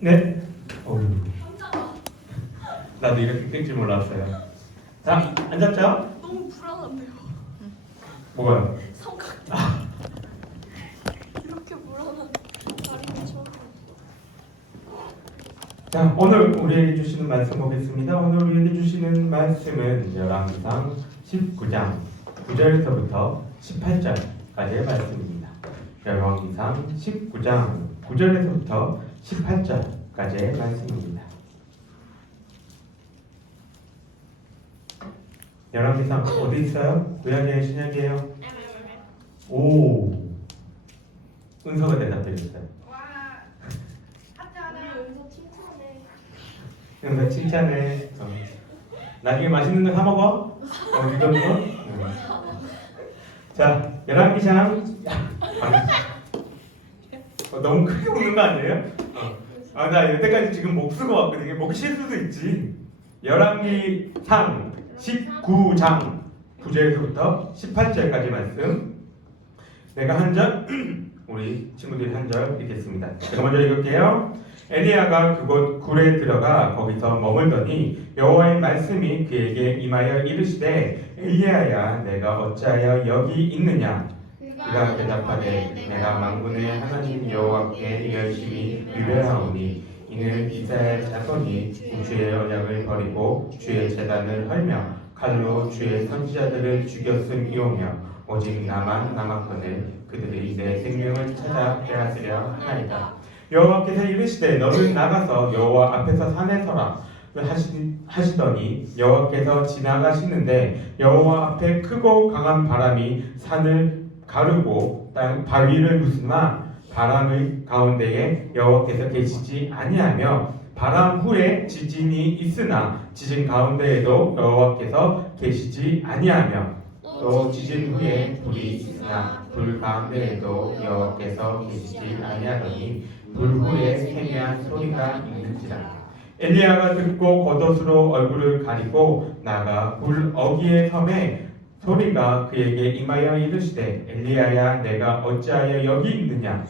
네? 나도 이렇게 될 줄 몰랐어요. 자, 앉았죠? 너무 불안한데요. 뭐가요? 삼각대. 이렇게 불안한 다리는 처음. 자, 오늘 우리에게 주시는 말씀 보겠습니다. 오늘 우리에게 주시는 말씀은 열왕기상 19장 9절에서부터 18절까지의 말씀입니다. 열왕기상 19장 9절에서부터 18절까지의 말씀입니다. 열왕기상 어디 있어요? 구약이에요? 신약이에요? 오, 은서가 대답해줬어요. 은서 칭찬해. 나중에 맛있는 거 사 먹어? 이거 이거? 자, 열왕기상 너무 크게 웃는 거 아니에요? 나 여태까지 지금 목 쓰고 왔거든요. 목이 쉴 수도 있지. 열왕기상 19장 9절에서부터 18절까지 말씀. 내가 한 절, 우리 친구들이 한 절 읽겠습니다. 제가 먼저 읽을게요. 엘리야가 그곳 굴에 들어가 거기서 머물더니 여호와의 말씀이 그에게 임하여 이르시되 엘리야야 내가 어찌하여 여기 있느냐. 그가 대답하되 내가 만군의 하나님 여호와께 열심히 유배하오니 이는 이스라엘 자손이 주의 언약을 버리고 주의 제단을 헐며 칼로 주의 선지자들을 죽였음이오며 오직 나만 남았거늘 그들이 내 생명을 찾아 빼앗으려 하나이다. 여호와께서 이르시되 너는 나가서 여호와 앞에서 산에 서라 하시더니 여호와께서 지나가시는데 여호와 앞에 크고 강한 바람이 산을 가르고 바위를 부수나 바람의 가운데에 여호와께서 계시지 아니하며 바람 후에 지진이 있으나 지진 가운데에도 여호와께서 계시지 아니하며 또 지진 후에 불이 있으나 불 가운데에도 여호와께서 계시지 아니하더니 불 후에 세미한 소리가 있는지라. 엘리야가 듣고 겉옷으로 얼굴을 가리고 나가 불 어귀의 섬에 소리가 그에게 임하여 이르시되 엘리야야 내가 어찌하여 여기 있느냐.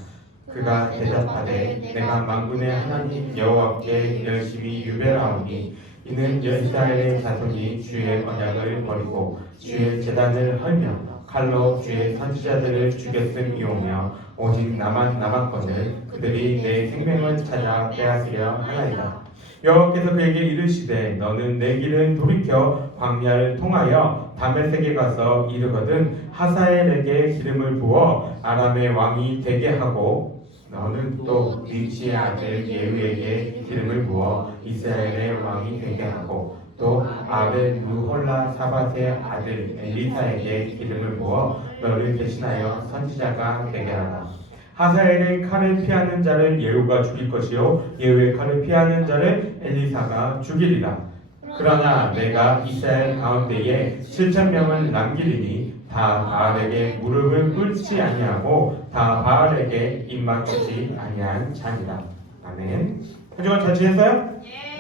그가 대답하되 내가 만군의 하나님 여호와께 열심히 유배하오니 이는 이스라엘의 자손이 주의 언약을 버리고 주의 제단을 헐며 칼로 주의 선지자들을 죽였음이오며 오직 나만 남았거늘 그들이 내 생명을 찾아 빼앗으려 하나이다. 여호와께서 그에게 이르시되 너는 내 길을 돌이켜 광야를 통하여 다메섹에 가서 이르거든 하사엘에게 기름을 부어 아람의 왕이 되게 하고 너는 또 니치의 아들 예후에게 기름을 부어 이스라엘의 왕이 되게 하고 또 아벨 무홀라 사밧의 아들 엘리사에게 기름을 부어 너를 대신하여 선지자가 되게 하라. 하사엘의 칼을 피하는 자를 예후가 죽일 것이요 예후의 칼을 피하는 자를 엘리사가 죽이리라. 그러나 내가 이스라엘 가운데에 7,000명을 남기리니 다 바알에게 무릎을 꿇지 아니하고 다 바알에게 입맞추지 아니한 자니라. 아멘. 한 주간 잘 지냈어요?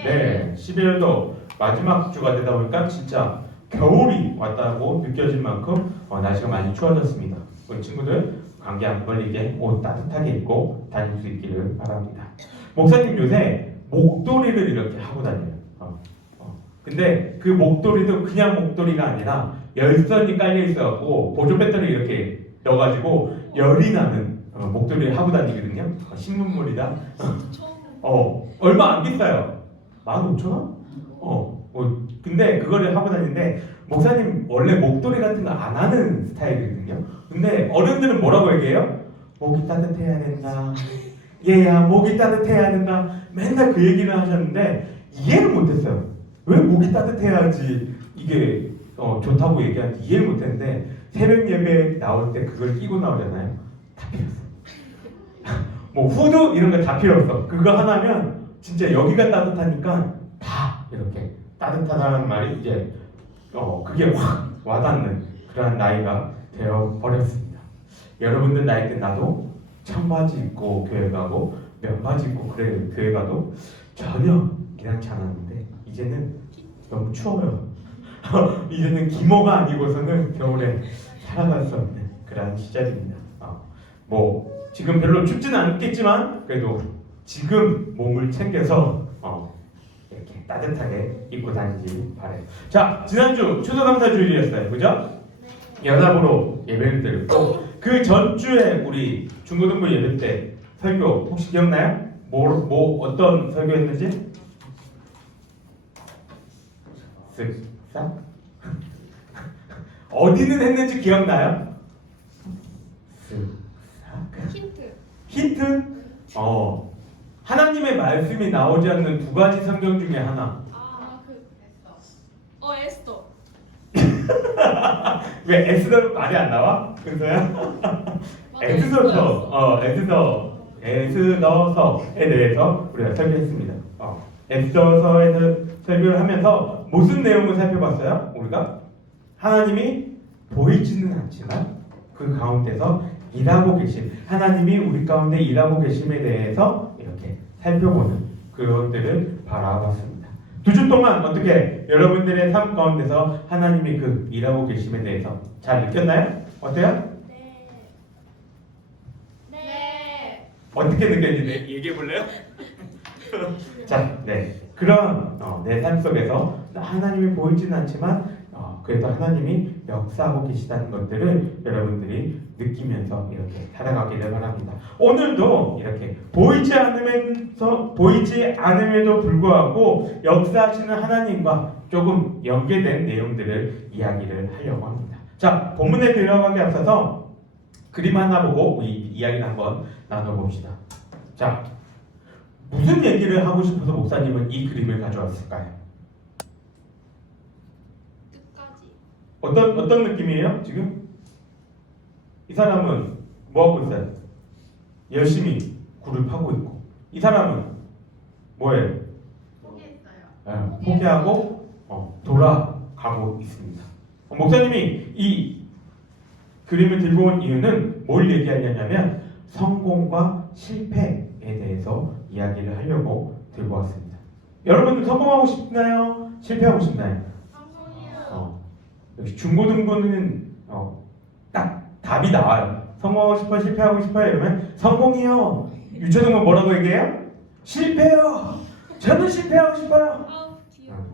네. 11월도 마지막 주가 되다 보니까 진짜 겨울이 왔다고 느껴질 만큼 날씨가 많이 추워졌습니다. 우리 친구들 감기 안 걸리게 옷 따뜻하게 입고 다닐 수 있기를 바랍니다. 목사님 요새 목도리를 이렇게 하고 다녀요. 근데 그 목도리도 그냥 목도리가 아니라 열선이 깔려 있어갖고 보조 배터리 이렇게 넣어가지고 열이 나는 목도리를 하고 다니거든요. 신문물이다. 얼마 안 비싸요. 15,000원? 근데 그거를 하고 다니는데 목사님 원래 목도리 같은 거 안 하는 스타일이거든요. 근데 어른들은 뭐라고 얘기해요? 목이 따뜻해야 된다. 얘야 목이 따뜻해야 된다. 맨날 그 얘기를 하셨는데 이해를 못했어요. 왜 목이 따뜻해야지 이게 좋다고 얘기하는지 이해를 못했는데 새벽 예배 나올 때 그걸 끼고 나오잖아요. 다 필요 없어. 뭐 후드 이런 거 다 필요 없어. 그거 하나면 진짜 여기가 따뜻하니까 다 이렇게 따뜻하다는 말이 이제 그게 확 와닿는 그러한 나이가 되어 버렸습니다. 여러분들 나이 때 나도 청바지 입고 교회 가고 면바지 입고 그래 교회 가도 전혀 기량치 않았는데 이제는 너무 추워요. 이제는 기모가 아니고서는 겨울에 살아갈 수 없는 그러한 시절입니다. 뭐 지금 별로 춥지는 않겠지만 그래도 지금 몸을 챙겨서 이렇게 따뜻하게 입고 다니지 바래요. 자, 지난주 추수감사주일이었어요, 그죠? 연합으로 예배를 드렸고 그 전주에 우리 중고등부 예배 때 설교 혹시 기억나요? 뭐 어떤 설교였는지? 쓱싹 어디는 했는지 기억나요? 쓱싹 힌트. 힌트? 하나님의 말씀이 나오지 않는 두 가지 성경 중에 하나. 에스더. 왜 에스더 말이 안 나와? 근서야? 에스더서에 대해서 우리가 설교했습니다. 에스더서에서 설교를 하면서 무슨 내용을 살펴봤어요? 우리가 하나님이 보이지는 않지만 그 가운데서 일하고 계신 하나님이 우리 가운데 일하고 계심에 대해서 이렇게 살펴보는 그것들을 바라봤습니다. 2주 동안 어떻게 여러분들의 삶 가운데서 하나님이 그 일하고 계심에 대해서 잘 느꼈나요? 어때요? 네. 어떻게 느꼈는지 얘기해 볼래요? 자, 네. 그런 내 삶 속에서 하나님이 보이지는 않지만 그래도 하나님이 역사하고 계시다는 것들을 여러분들이 느끼면서 이렇게 살아가기를 바랍니다. 오늘도 이렇게 보이지 않음에도 불구하고 역사하시는 하나님과 조금 연계된 내용들을 이야기를 하려고 합니다. 자, 본문에 들어가기 앞서서 그림 하나 보고 우리 이야기를 한번 나눠봅시다. 자, 무슨 얘기를 하고 싶어서 목사님은 이 그림을 가져왔을까요? 끝까지. 어떤 느낌이에요 지금? 이 사람은 뭐 하고 있어요? 열심히 굴을 파고 있고, 이 사람은 뭐예요? 포기했어요. 포기하고 돌아가고 있습니다. 목사님이 이 그림을 들고 온 이유는 뭘 얘기하냐면 성공과 실패에 대해서 이야기를 하려고 들고 왔습니다. 여러분은 성공하고 싶나요? 실패하고 싶나요? 역시 중고등부는 딱 답이 나와요. 성공하고 싶어요? 실패하고 싶어요? 이러면 성공이요. 유초등부 뭐라고 얘기해요? 실패요. 저는 실패하고 싶어요. 귀여워.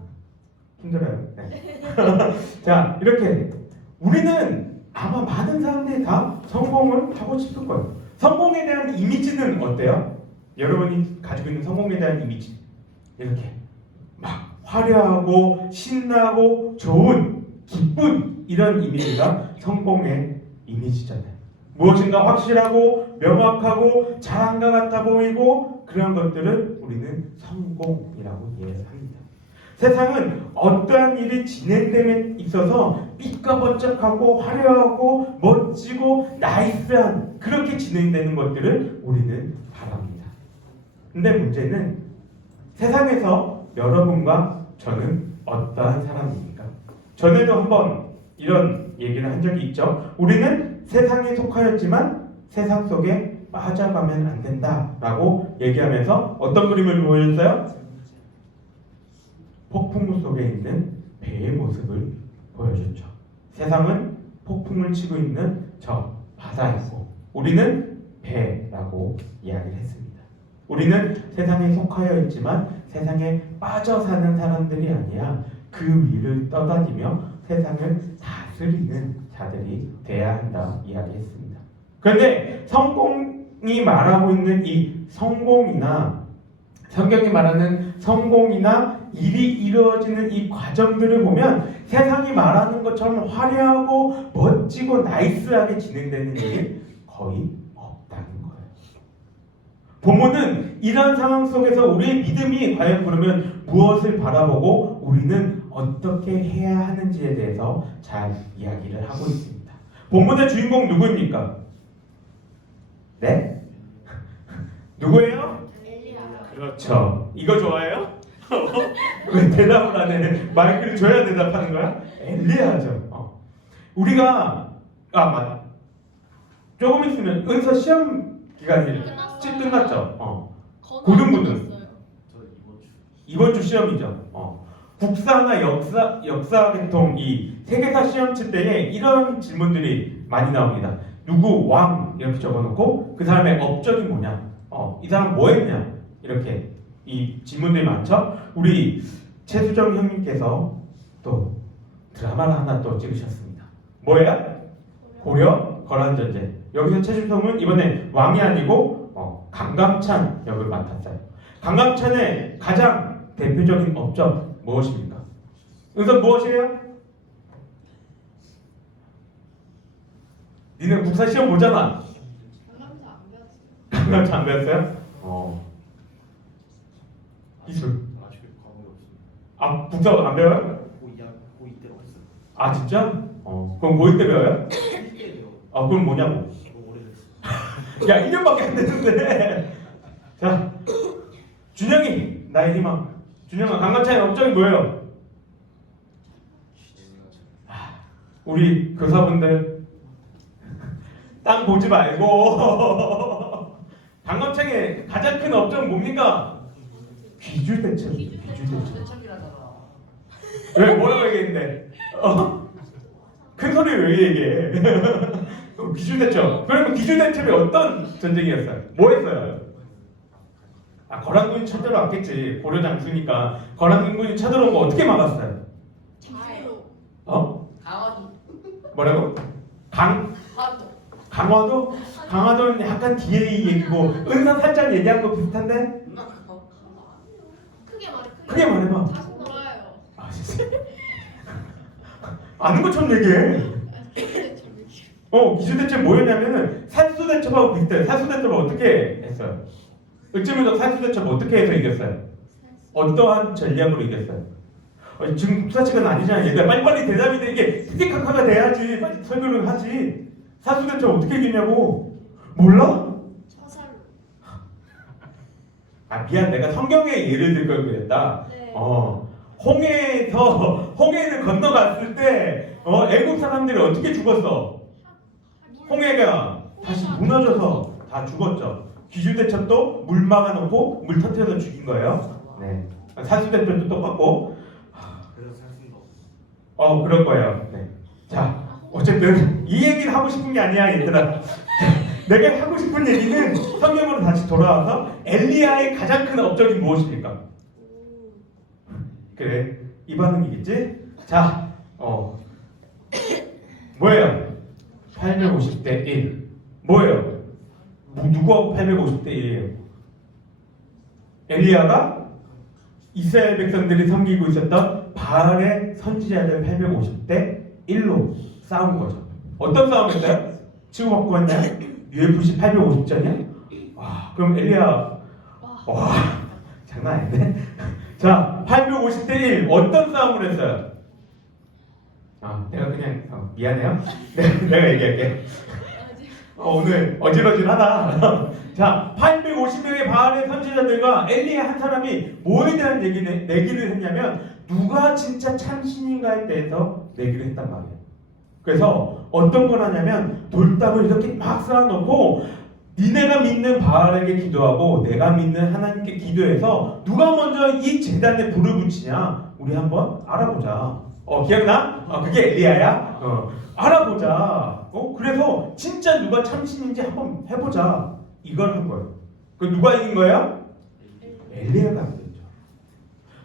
힘들어요. 네. 자, 이렇게 우리는 아마 많은 사람들이 다 성공을 하고 싶을 거예요. 성공에 대한 이미지는 어때요? 여러분이 가지고 있는 성공에 대한 이미지, 이렇게 막 화려하고 신나고 좋은 기쁜 이런 이미지가 성공의 이미지잖아요. 무엇인가 확실하고 명확하고 잘한 것 같아 보이고 그런 것들을 우리는 성공이라고 이해합니다. 세상은 어떠한 일이 진행됨에 있어서 삐까번쩍하고 화려하고 멋지고 나이스한 그렇게 진행되는 것들을 우리는 바랍니다. 근데 문제는 세상에서 여러분과 저는 어떠한 사람입니까? 전에도 한번 이런 얘기를 한 적이 있죠. 우리는 세상에 속하였지만 세상 속에 빠져가면 안 된다라고 얘기하면서 어떤 그림을 보여줬어요? 폭풍우 속에 있는 배의 모습을 보여줬죠. 세상은 폭풍을 치고 있는 저 바다이고 우리는 배라고 이야기를 했습니다. 우리는 세상에 속하여 있지만 세상에 빠져 사는 사람들이 아니라 그 위를 떠다니며 세상을 다스리는 자들이 돼야 한다 이야기했습니다. 그런데 성공이 말하고 있는 이 성공이나 성경이 말하는 성공이나 일이 이루어지는 이 과정들을 보면 세상이 말하는 것처럼 화려하고 멋지고 나이스하게 진행되는 일이 거의 없다는 거예요. 본문은 이런 상황 속에서 우리의 믿음이 과연 그러면 무엇을 바라보고 우리는 어떻게 해야 하는지에 대해서 잘 이야기를 하고 있습니다. 본문의 주인공 누구입니까? 네? 누구예요? 그렇죠. 이거 좋아해요? 왜 대답을 안 해? 마이크를 줘야 대답하는 거야? 엘리야죠. 우리가 조금 있으면 은서 시험 기간이 끝났죠. 고등부는 이번 주 시험이죠. 국사나 역사 계통 이 세계사 시험 칠 때에 이런 질문들이 많이 나옵니다. 누구 왕 이렇게 적어놓고 그 사람의 업적이 뭐냐? 이 사람 뭐 했냐? 이렇게 이 질문들이 많죠? 우리 최수정 형님께서 또 드라마를 하나 또 찍으셨습니다. 뭐예요? 고려 거란전쟁. 여기서 최수정은 이번에 왕이 아니고 강감찬 역을 맡았어요. 강감찬의 가장 대표적인 업적 무엇입니까? 은선 무엇이에요? 니네 국사 시험 보잖아. 강남사 안 배웠어요. 강감찬 안 배웠어요? 기술. 아직 과목이 없습니다. 아 국사 안 배워요? 고2 때로 했어요. 아 진짜? 그럼 고1 때 배워요? 1대요. 아 그럼 뭐냐고? 너무 오래됐어요. 야 1년밖에 안 됐는데. 자 준영이 나의 희망. 준영아 강감찬의 업적이 뭐예요? 우리 교사분들 땅 보지 말고 강감찬의 가장 큰 업적은 뭡니까? 귀주대첩. 귀주대첩. 왜 뭐라고 얘기했는데? 큰 소리 왜 얘기해? 귀주대첩. 그러면 귀주대첩이 어떤 전쟁이었어요? 뭐 했어요? 아 거란군이 쳐들어왔겠지. 고려 장수니까 거란군이 쳐들어온 거 어떻게 막았어요? 장수로. 강화도. 뭐라고? 강화도. 강화도? 강화도는 약간 뒤에 얘기고 은사 살짝 얘기한 거 비슷한데? 크게 말해. 크게 말해봐. 다시 놀아요. 아 진짜? 아는 것처럼 얘기해. 기주대첩 뭐였냐면은 살수대첩하고 비슷해요. 살수대첩을 어떻게 했어요? 을지문덕 살수대첩 어떻게 해서 이겼어요? 어떠한 전략으로 이겼어요? 지금 국사책은 아니잖아. 얘들아 빨리빨리 대답이 돼. 이게 티키카카가 돼야지 빨리 설명을 하지. 살수대첩 어떻게 이기냐고. 몰라? 처살로. 아 미안 내가 성경의 예를 들 걸 그랬다. 네. 홍해를 건너갔을 때 애국 사람들이 어떻게 죽었어? 홍해가 다시 무너져서 다 죽었죠. 귀주대첩도 물 막아놓고 물 터뜨려서 죽인 거예요. 네. 살수대첩도 똑같고. 그래서 살 수가 없어요. 그럴 거예요. 네. 자 어쨌든 이 얘기를 하고 싶은 게 아니야 얘들아. 내가 하고 싶은 얘기는 성경으로 다시 돌아와서 엘리야의 가장 큰 업적이 무엇입니까? 그래 이 반응이겠지? 자 뭐예요? 850대 1 뭐예요? 누구하고 850대 1이에요? 엘리야가 이스라엘 백성들이 섬기고 있었던 바알의 선지자들 850대 1로 싸운 거죠. 어떤 싸움이었어요? 치고받고 했나요? UFC 850전이야? 와 그럼 엘리야 와 장난 아닌데? 자 850대 1 어떤 싸움을 했어요? 내가 그냥 미안해요. 내가 얘기할게. 오늘 어질어질하다. 자 850명의 바알의 선지자들과 엘리야 한 사람이 뭐에 대한 내기를 했냐면 누가 진짜 참신인가에 대해서 내기를 했단 말이에요. 그래서 어떤 걸 하냐면 돌담을 이렇게 막 쌓아놓고 니네가 믿는 바알에게 기도하고 내가 믿는 하나님께 기도해서 누가 먼저 이 제단에 불을 붙이냐 우리 한번 알아보자. 기억나? 그게 엘리야야? 알아보자. 그래서 진짜 누가 참신인지 한번 해보자. 이걸 한 거예요. 그 누가 이긴 거예요? 엘리야가 이겼죠.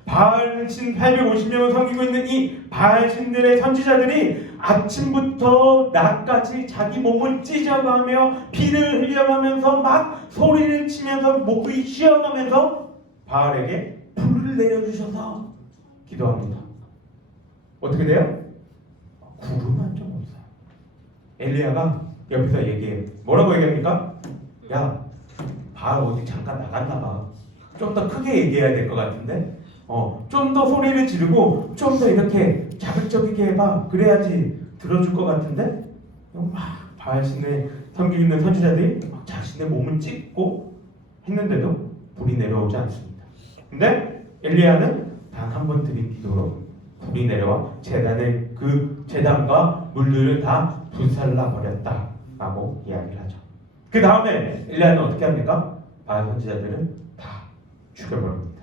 바알신 850명을 섬기고 있는 이 바알신들의 선지자들이 아침부터 낮까지 자기 몸을 찢어가며 피를 흘려가면서 막 소리를 치면서 목이 쉬어가면서 바알에게 불을 내려주셔서 기도합니다. 어떻게 돼요? 구름 한 점 없어요. 엘리야가 옆에서 얘기해요. 뭐라고 얘기합니까? 야, 바알 어디 잠깐 나갔나 봐. 좀 더 크게 얘기해야 될 것 같은데? 좀 더 소리를 지르고 좀 더 이렇게 자극적이게 해봐. 그래야지 들어줄 것 같은데? 막 바알신을 섬기고 있는 선지자들이 막 자신의 몸을 찢고 했는데도 불이 내려오지 않습니다. 근데 엘리야는 단 한 번 드린 기도로 불이 내려와 그 제단과 물들을 다 불살라 버렸다라고 이야기를 하죠. 그 다음에 엘리야는 어떻게 합니까? 바알 선지자들은 다 죽여버립니다.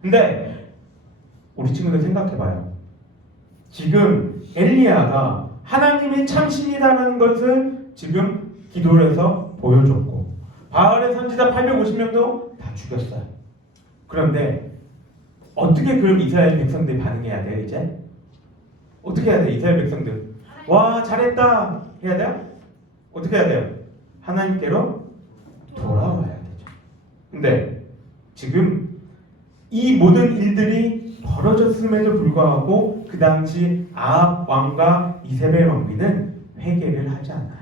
근데 우리 친구들 생각해봐요. 지금 엘리야가 하나님이 참신이라는 것을 지금 기도를 해서 보여줬고 바알의 선지자 850명도 다 죽였어요. 그런데 어떻게 그럼 이스라엘 백성들이 반응해야 돼요 이제? 어떻게 해야 돼요 이스라엘 백성들? 와 잘했다 해야 돼요? 어떻게 해야 돼요? 하나님께로 돌아와야 되죠. 근데 지금 이 모든 일들이 벌어졌음에도 불구하고 그 당시 아합 왕과 이세벨 왕비는 회개를 하지 않아요.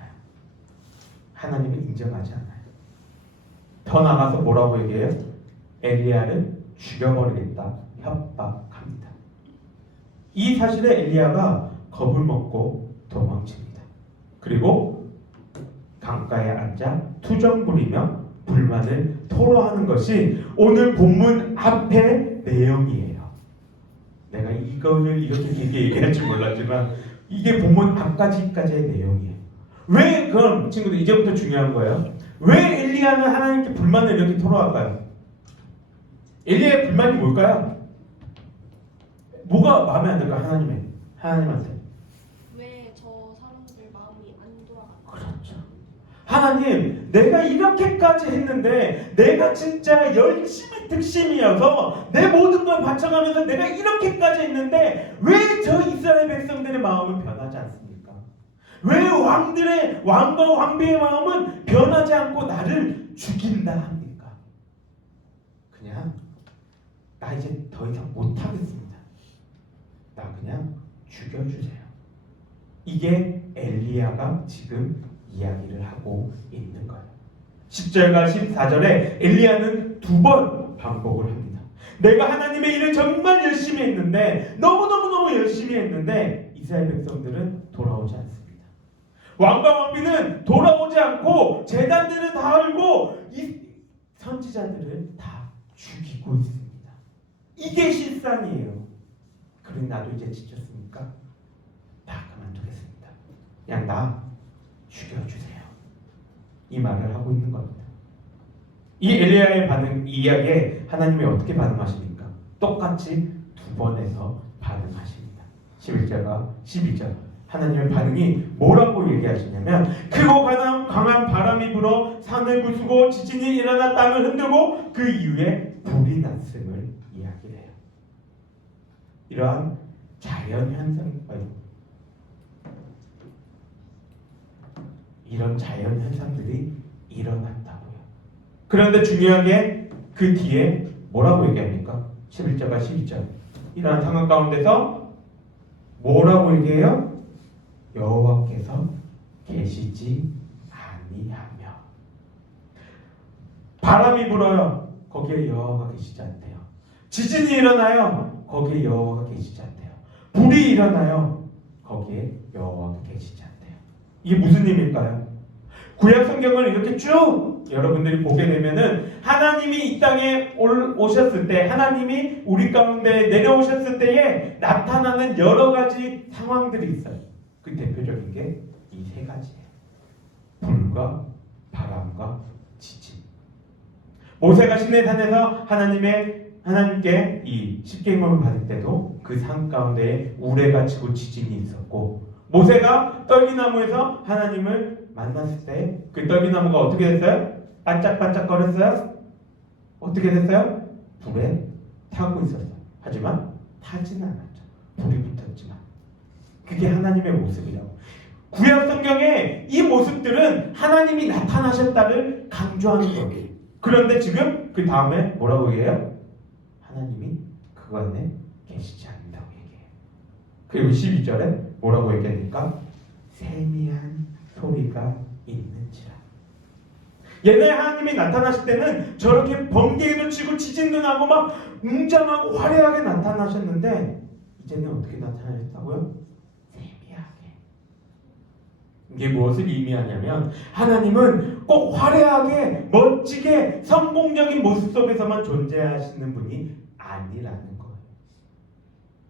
하나님을 인정하지 않아요. 더 나가서 뭐라고 얘기해요? 엘리야를 죽여버리겠다 협박합니다. 이 사실에 엘리야가 겁을 먹고 도망칩니다. 그리고 강가에 앉아 투정 부리며 불만을 토로하는 것이 오늘 본문 앞의 내용이에요. 내가 이거를 이렇게 길게 얘기할 줄 몰랐지만 이게 본문 앞까지의 내용이에요. 왜 그럼 친구들 이제부터 중요한 거예요. 왜 엘리야는 하나님께 불만을 이렇게 토로할까요? 엘리야의 불만이 뭘까요? 뭐가 마음에 안 들까 하나님한테? 왜 저 사람들 마음이 안 돌아가? 그렇죠. 하나님, 내가 이렇게까지 했는데 내가 진짜 열심히 특심이어서 내 모든 걸 바쳐가면서 내가 이렇게까지 했는데 왜 저 이스라엘 백성들의 마음은 변하지 않습니까? 왜 왕과 왕비의 마음은 변하지 않고 나를 죽인다 합니까? 그냥 나 이제 더 이상 못하겠습니다. 나 그냥 죽여주세요. 이게 엘리야가 지금 이야기를 하고 있는 거예요. 10절과 14절에 엘리야는 두 번 반복을 합니다. 내가 하나님의 일을 정말 열심히 했는데 너무너무 열심히 했는데 이스라엘 백성들은 돌아오지 않습니다. 왕과 왕비는 돌아오지 않고 제단들을 다 헐고 이 선지자들을 다 죽이고 있습니다. 이게 실상이에요. 그래 나도 이제 지쳤으니까 다 그만두겠습니다. 그냥 나 죽여주세요. 이 말을 하고 있는 겁니다. 이 엘리야의 반응, 이 이야기에 하나님이 어떻게 반응하십니까? 똑같이 두 번에서 반응하십니다. 11절과 12절 하나님의 반응이 뭐라고 얘기하시냐면 크고 강한 바람이 불어 산을 부수고 지진이 일어나 땅을 흔들고 그 이후에 불이 났음을 이야기를 해요. 이러한 이런 자연 현상들이 일어났다고요. 그런데 중요한 게 그 뒤에 뭐라고 얘기합니까? 11절과 12절 이러한 상황 가운데서 뭐라고 얘기해요? 여호와께서 계시지 아니하며 바람이 불어요. 거기에 여호와가 계시지 않대요. 지진이 일어나요. 거기에 여호와가 계시지 않대요. 불이 일어나요. 거기에 여호와가 계시지 않대요. 이게 무슨 의미일까요? 구약 성경을 이렇게 쭉 여러분들이 보게 되면은 하나님이 이 땅에 오셨을 때, 하나님이 우리 가운데 내려오셨을 때에 나타나는 여러 가지 상황들이 있어요. 그 대표적인 게 이 세 가지예요. 불과 바람과 지진. 모세가 시내산에서 하나님께 이 십계명을 받을 때도 그 산 가운데에 우레가 치고 지진이 있었고, 모세가 떨기나무에서 하나님을 만났을 때 그 떨기나무가 어떻게 됐어요? 반짝반짝 거렸어요? 어떻게 됐어요? 불에 타고 있었어요. 하지만 타지는 않았죠. 불이 붙었지만. 그게 하나님의 모습이라고. 구약 성경에 이 모습들은 하나님이 나타나셨다를 강조하는 거예요. 그런데 지금 그 다음에 뭐라고 얘기해요? 하나님이 그 안에 계시지 않는다고 얘기해요. 그리고 12절에 뭐라고 얘기합니까? 세미한 소리가 있는지라. 옛날 하나님이 나타나실 때는 저렇게 번개도 치고 지진도 나고 막 웅장하고 화려하게 나타나셨는데 이제는 어떻게 나타나셨다고요? 세미하게. 이게 무엇을 의미하냐면 하나님은 꼭 화려하게 멋지게 성공적인 모습 속에서만 존재하시는 분이 아니라는 거예요.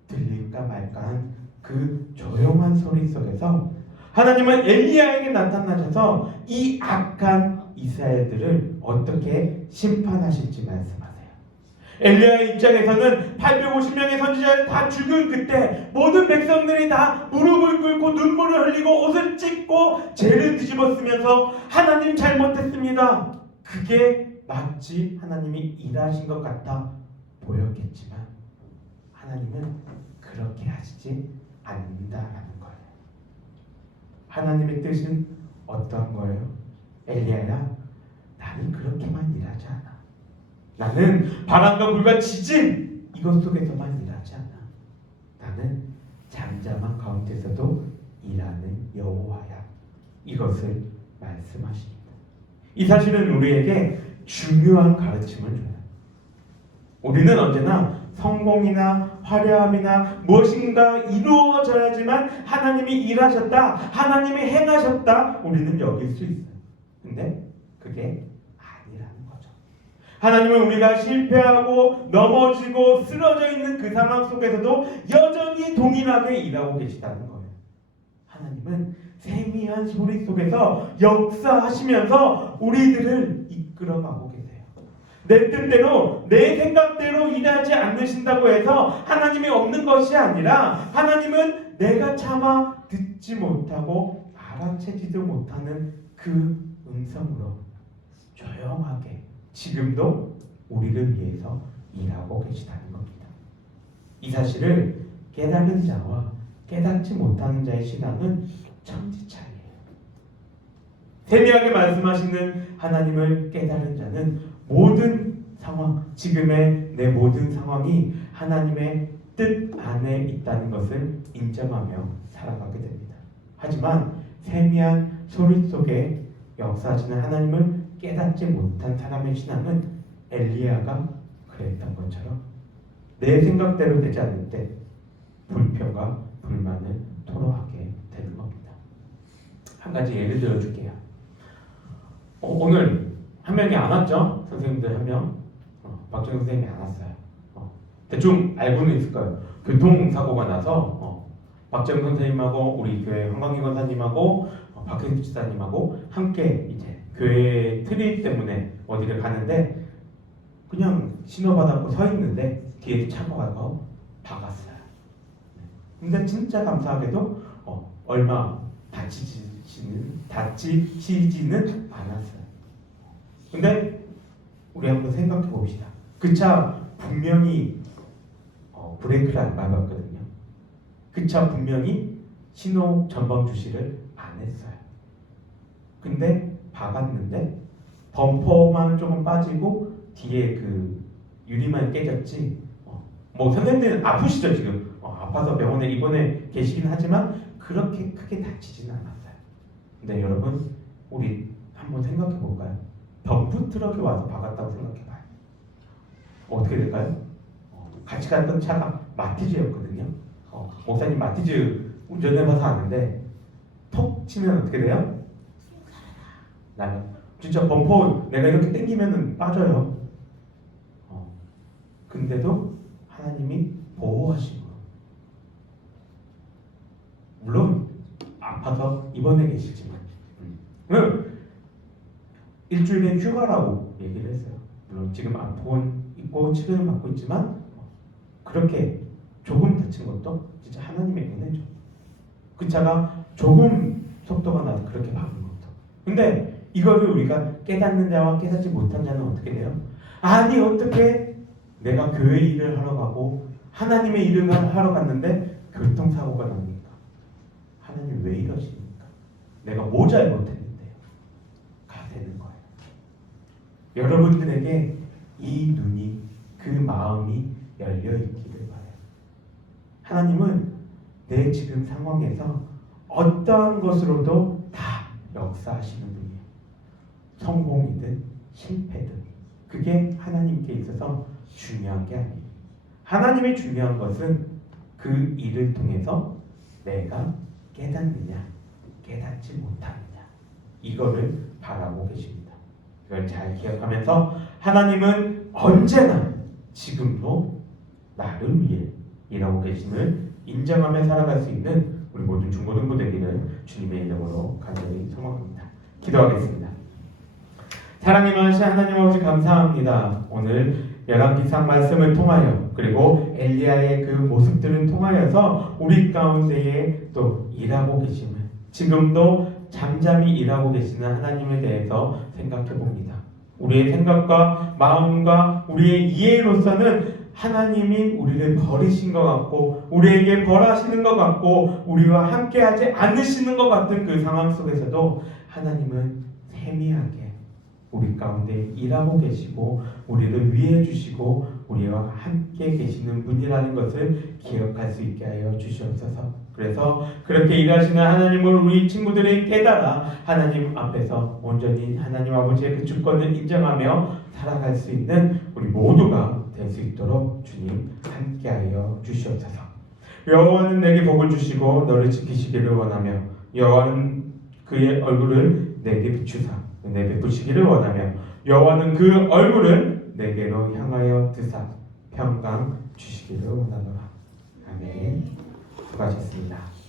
들릴까 말까한 그 조용한 소리 속에서 하나님은 엘리야에게 나타나셔서 이 악한 이스라엘들을 어떻게 심판하실지 말씀하세요. 엘리야의 입장에서는 850명의 선지자를 다 죽은 그때 모든 백성들이 다 무릎을 꿇고 눈물을 흘리고 옷을 찢고 죄를 뒤집어 쓰면서 하나님 잘못했습니다. 그게 마치 하나님이 일하신 것 같아 보였겠지만 하나님은 그렇게 하시지 않는다라는 거예요. 하나님의 뜻은 어떤 거예요? 엘리야야, 나는 그렇게만 일하지 않아. 나는 바람과 불과 지진 이것 속에서만 일하지 않아. 나는 잠잠한 가운데서도 일하는 여호와야. 이것을 말씀하십니다. 이 사실은 우리에게 중요한 가르침을 줘요. 우리는 언제나 성공이나 화려함이나 무엇인가 이루어져야지만 하나님이 일하셨다, 하나님이 행하셨다 우리는 여길 수 있어요. 근데 그게 아니라는 거죠. 하나님은 우리가 실패하고 넘어지고 쓰러져 있는 그 상황 속에서도 여전히 동일하게 일하고 계시다는 거예요. 하나님은 세미한 소리 속에서 역사하시면서 우리들을 이끌어가고 계세요. 내 뜻대로 내 생각대로 일하지 않으신다고 해서 하나님이 없는 것이 아니라 하나님은 내가 차마 듣지 못하고 알아채지도 못하는 그 음성으로 조용하게 지금도 우리를 위해서 일하고 계시다는 겁니다. 이 사실을 깨달은 자와 깨닫지 못하는 자의 신앙은 천지차이예요. 세미하게 말씀하시는 하나님을 깨달은 자는 모든 상황, 지금의 내 모든 상황이 하나님의 뜻 안에 있다는 것을 인정하며 살아가게 됩니다. 하지만 세미한 소리 속에 역사하시는 하나님을 깨닫지 못한 사람의 신앙은 엘리야가 그랬던 것처럼 내 생각대로 되지 않을 때 불평과 불만을 토로하게 되는 겁니다. 한 가지 예를 들어줄게요. 오늘 한 명이 안 왔죠? 선생님들 한 명. 박정희 선생님이 안 왔어요. 대충 알고는 있을 거예요. 교통사고가 나서 박정희 선생님하고 우리 교회 황광희 권사님하고 박현수 지사님하고 함께 이제 교회 트립 때문에 어디를 가는데 그냥 신호받았고 서 있는데 뒤에서 차가 와서 박았어요. 근데 진짜 감사하게도 얼마 다치지는 않았어요. 근데 우리 한번 생각해 봅시다. 그 차 분명히 브레이크를 안 밟았거든요. 그 차 분명히 신호 전방 주시를 안 했어요. 근데 박았는데 범퍼만 조금 빠지고 뒤에 그 유리만 깨졌지. 뭐 선생님들은 아프시죠 지금? 아파서 병원에 입원해 계시긴 하지만 그렇게 크게 다치지는 않았어요. 근데 여러분 우리 한번 생각해 볼까요? 덤프 트럭이 와서 박았다고 생각해봐요. 어떻게 될까요? 같이 갔던 차가 마티즈였거든요. 목사님 마티즈 운전해봐서 아는데 톡 치면 어떻게 돼요? 나요. 진짜 범퍼 내가 이렇게 당기면은 빠져요. 근데도 하나님이 보호하시고 물론 아파서 입원해 계시지만 일주일에 휴가라고 얘기를 했어요. 물론 지금 아프곤 있고 치료를 받고 있지만 그렇게 조금 다친 것도 진짜 하나님의 은혜죠. 그 차가 조금 속도가 나서 그렇게 박은 것도. 근데 이거를 우리가 깨닫는 자와 깨닫지 못한 자는 어떻게 돼요? 아니 어떻게 내가 교회 일을 하러 가고 하나님의 일을 하러 갔는데 교통사고가 납니까? 하나님 왜 이러십니까? 내가 뭐 잘못했는데요? 가 되는 거예요. 여러분들에게 이 눈이 그 마음이 열려 있기를 바라요. 하나님은 내 지금 상황에서 어떠한 것으로도 다 역사하시는 분이에요. 성공이든 실패든 그게 하나님께 있어서 중요한 게 아니에요. 하나님이 중요한 것은 그 일을 통해서 내가 깨닫느냐 깨닫지 못하느냐 이거를 바라고 계십니다. 이걸 잘 기억하면서 하나님은 언제나 지금도 나를 위해 일하고 계심을 인정하며 살아갈 수 있는 우리 모든 중고등부 되기를 주님의 이름으로 간절히 소망합니다. 기도하겠습니다. 사랑이 많으신 하나님 아버지 감사합니다. 오늘 열왕기상 말씀을 통하여 그리고 엘리야의 그 모습들을 통하여서 우리 가운데에 또 일하고 계심을 지금도 잠잠히 일하고 계시는 하나님에 대해서 생각해 봅니다. 우리의 생각과 마음과 우리의 이해로서는 하나님이 우리를 버리신 것 같고 우리에게 벌하시는 것 같고 우리와 함께하지 않으시는 것 같은 그 상황 속에서도 하나님은 세미하게 우리 가운데 일하고 계시고 우리를 위해 주시고 우리와 함께 계시는 분이라는 것을 기억할 수 있게 하여 주시옵소서. 그래서 그렇게 일하시는 하나님을 우리 친구들이 깨달아 하나님 앞에서 온전히 하나님 아버지의 그 주권을 인정하며 살아갈 수 있는 우리 모두가 될 수 있도록 주님 함께하여 주시옵소서. 여호와는 내게 복을 주시고 너를 지키시기를 원하며 여호와는 그의 얼굴을 내게 비추사 내 베푸시기를 원하며 여호와는 그 얼굴을 내게로 향하여 드사 평강 주시기를 원하노라. 아멘. 수고하셨습니다.